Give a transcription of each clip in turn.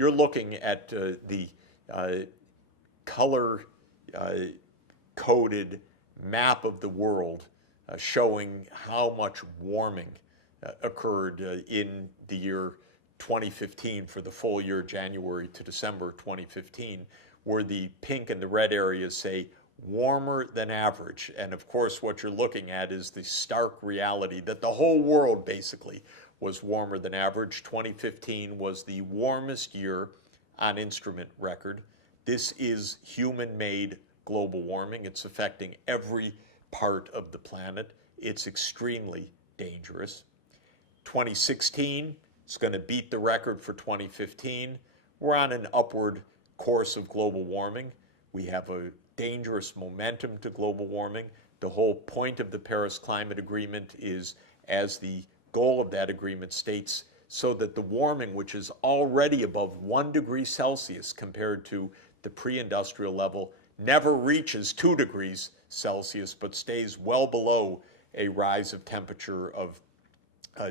you're looking at the color coded map of the world showing how much warming occurred in the year 2015 for the full year, January to December 2015, where the pink and the red areas say warmer than average. And of course, what you're looking at is the stark reality that the whole world basically was warmer than average. 2015 was the warmest year on instrument record. This is human-made global warming. It's affecting every part of the planet. It's extremely dangerous. 2016 is going to beat the record for 2015. We're on an upward course of global warming. We have a dangerous momentum to global warming. The whole point of the Paris Climate Agreement is, as the goal of that agreement states, so that the warming, which is already above 1 degree Celsius compared to the pre-industrial level, never reaches 2 degrees Celsius, but stays well below a rise of temperature of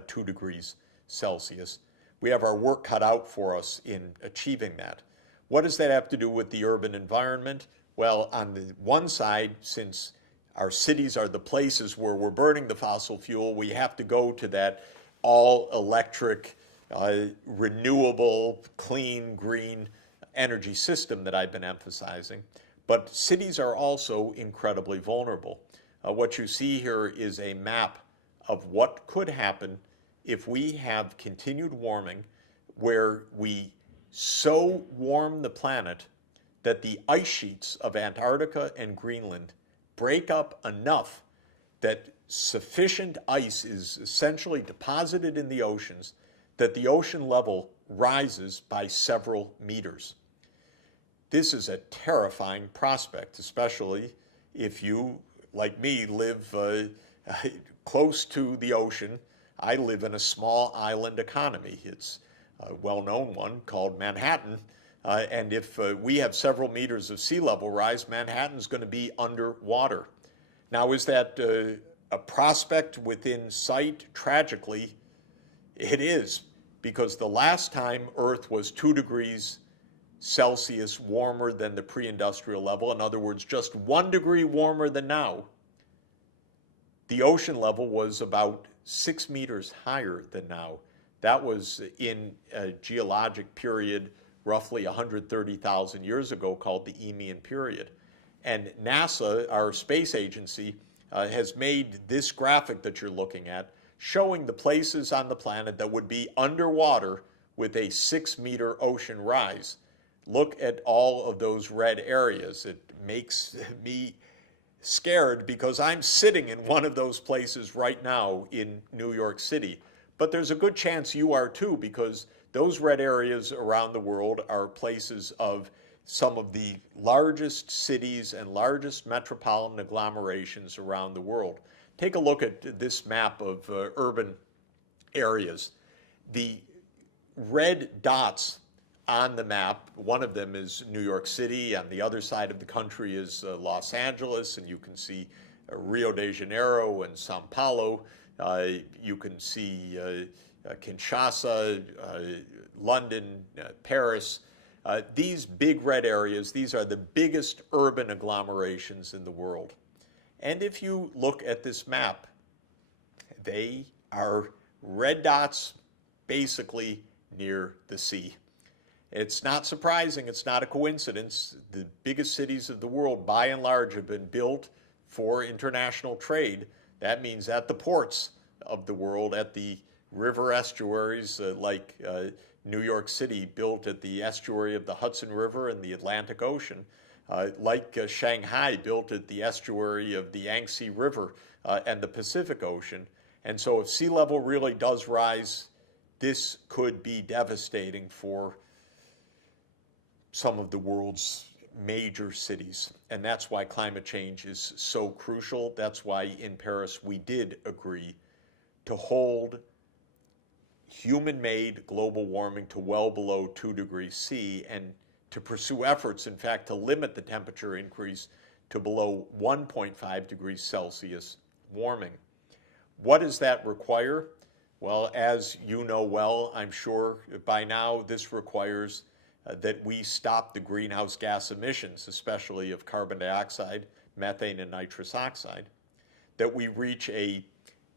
2 degrees Celsius. We have our work cut out for us in achieving that. What does that have to do with the urban environment? Well, on the one side, since our cities are the places where we're burning the fossil fuel, we have to go to that all-electric, renewable, clean, green energy system that I've been emphasizing. But cities are also incredibly vulnerable. What you see here is a map of what could happen if we have continued warming, where we so warm the planet that the ice sheets of Antarctica and Greenland break up enough that sufficient ice is essentially deposited in the oceans that the ocean level rises by several meters. This is a terrifying prospect, especially if you, like me, live close to the ocean. I live in a small island economy. It's a well-known one called Manhattan. And if we have several meters of sea level rise, Manhattan's going to be underwater. Now, is that a prospect within sight? Tragically, it is, because the last time Earth was 2 degrees Celsius warmer than the pre-industrial level, in other words, just 1 degree warmer than now, the ocean level was about 6 meters higher than now. That was in a geologic period roughly 130,000 years ago called the Eemian period. And NASA, our space agency, has made this graphic that you're looking at showing the places on the planet that would be underwater with a 6-meter ocean rise. Look at all of those red areas. It makes me scared because I'm sitting in one of those places right now in New York City. But there's a good chance you are too, because those red areas around the world are places of some of the largest cities and largest metropolitan agglomerations around the world. Take a look at this map of urban areas. The red dots on the map, one of them is New York City, on the other side of the country is Los Angeles, and you can see Rio de Janeiro and Sao Paulo. You can see Kinshasa, London, Paris. These big red areas, these are the biggest urban agglomerations in the world. And if you look at this map, they are red dots basically near the sea. It's not surprising, it's not a coincidence. The biggest cities of the world, by and large, have been built for international trade. That means at the ports of the world, at the river estuaries like New York City, built at the estuary of the Hudson River and the Atlantic Ocean, like Shanghai, built at the estuary of the Yangtze River and the Pacific Ocean. And so if sea level really does rise, this could be devastating for some of the world's major cities. And that's why climate change is so crucial. That's why in Paris we did agree to hold human-made global warming to well below 2 degrees C, and to pursue efforts, in fact, to limit the temperature increase to below 1.5 degrees Celsius warming. What does that require? Well, as you know well, I'm sure by now, this requires that we stop the greenhouse gas emissions, especially of carbon dioxide, methane, and nitrous oxide, that we reach a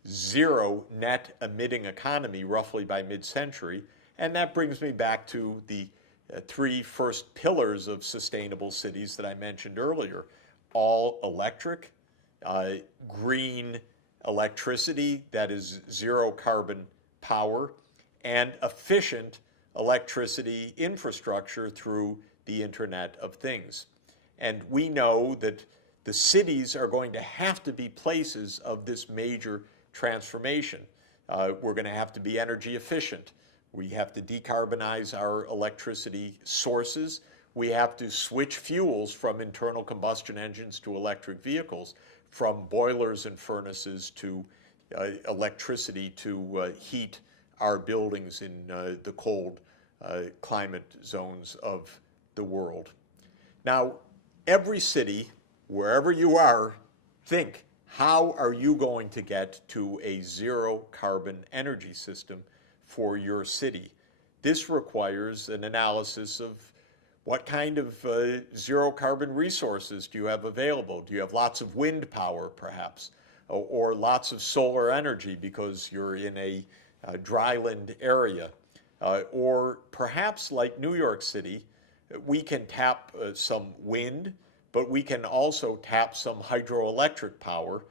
zero net emitting economy roughly by mid-century. And that brings me back to the three first pillars of sustainable cities that I mentioned earlier: all electric, green electricity that is zero carbon power, and efficient electricity infrastructure through the Internet of Things. And we know that the cities are going to have to be places of this major transformation. We're going to have to be energy efficient. We have to decarbonize our electricity sources. We have to switch fuels from internal combustion engines to electric vehicles, from boilers and furnaces to electricity to heat our buildings in the cold climate zones of the world. Now, every city, wherever you are, think, how are you going to get to a zero carbon energy system for your city? This requires an analysis of what kind of zero carbon resources do you have available? Do you have lots of wind power, perhaps, or lots of solar energy because you're in a dryland area? Or perhaps, like New York City, we can tap some wind, but we can also tap some hydroelectric power.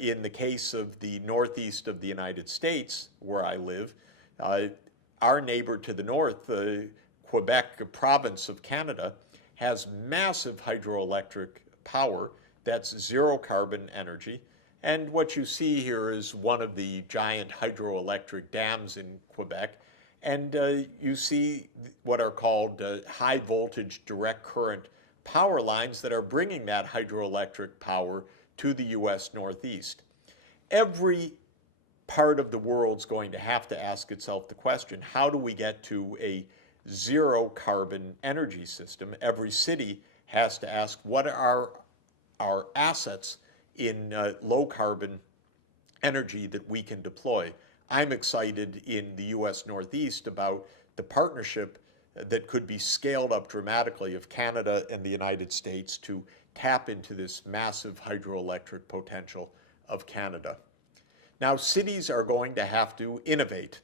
In the case of the northeast of the United States, where I live, our neighbor to the north, Quebec province of Canada, has massive hydroelectric power that's zero carbon energy. And what you see here is one of the giant hydroelectric dams in Quebec. And you see what are called high voltage direct current power lines that are bringing that hydroelectric power to the US Northeast. Every part of the world's going to have to ask itself the question, how do we get to a zero carbon energy system? Every city has to ask, what are our assets in low carbon energy that we can deploy? I'm excited in the US Northeast about the partnership that could be scaled up dramatically of Canada and the United States to tap into this massive hydroelectric potential of Canada. Now, cities are going to have to innovate.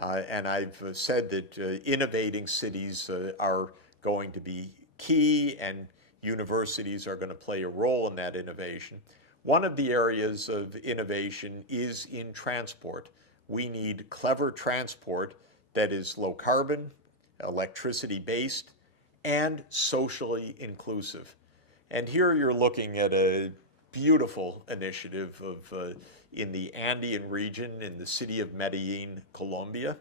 And I've said that innovating cities are going to be key, and universities are going to play a role in that innovation. One of the areas of innovation is in transport. We need clever transport that is low carbon, electricity based, and socially inclusive. And here you're looking at a beautiful initiative of in the Andean region in the city of Medellin, Colombia,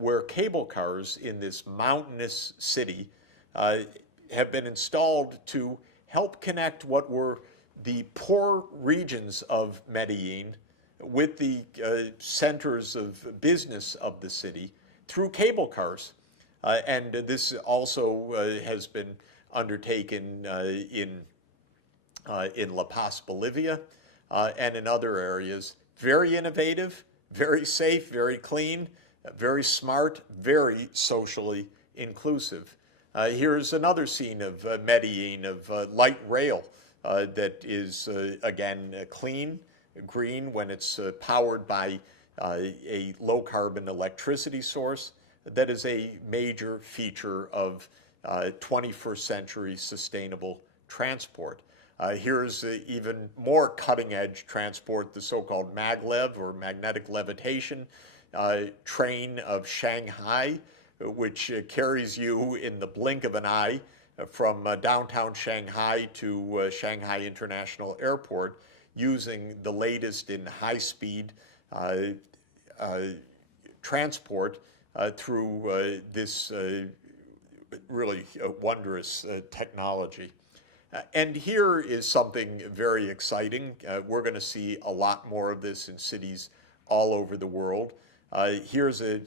where cable cars in this mountainous city have been installed to help connect what were the poor regions of Medellin with the centers of business of the city through cable cars. And this also has been undertaken in La Paz, Bolivia, and in other areas. Very innovative, very safe, very clean, very smart, very socially inclusive. Here's another scene of Medellin, of light rail that is, again, clean, green when it's powered by a low-carbon electricity source. That is a major feature of 21st century sustainable transport. Here's even more cutting-edge transport, the so-called maglev, or magnetic levitation train of Shanghai, which carries you in the blink of an eye from downtown Shanghai to Shanghai International Airport, using the latest in high-speed transport through this really wondrous technology. And here is something very exciting. We're going to see a lot more of this in cities all over the world. Here's an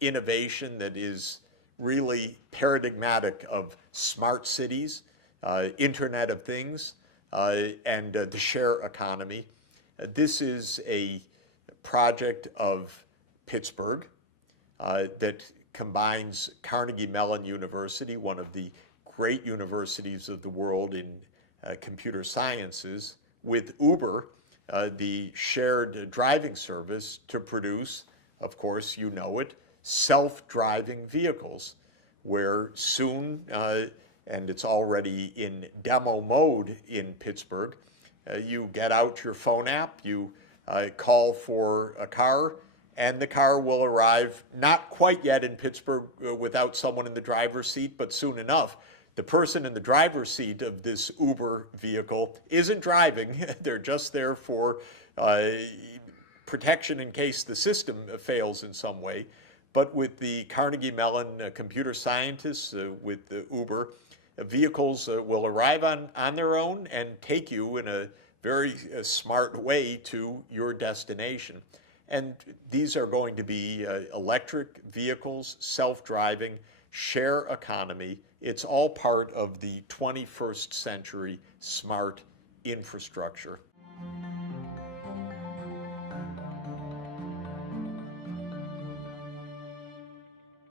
innovation that is really paradigmatic of smart cities, Internet of Things, and the share economy. This is a project of Pittsburgh that combines Carnegie Mellon University, one of the great universities of the world in computer sciences, with Uber, the shared driving service, to produce, of course, you know it, self-driving vehicles, where soon, and it's already in demo mode in Pittsburgh, you get out your phone app, you call for a car, and the car will arrive, not quite yet in Pittsburgh without someone in the driver's seat, but soon enough. The person in the driver's seat of this Uber vehicle isn't driving. They're just there for protection in case the system fails in some way. But with the Carnegie Mellon computer scientists, with the Uber, vehicles will arrive on their own and take you in a very smart way to your destination. And these are going to be electric vehicles, self-driving, share economy. It's all part of the 21st century smart infrastructure.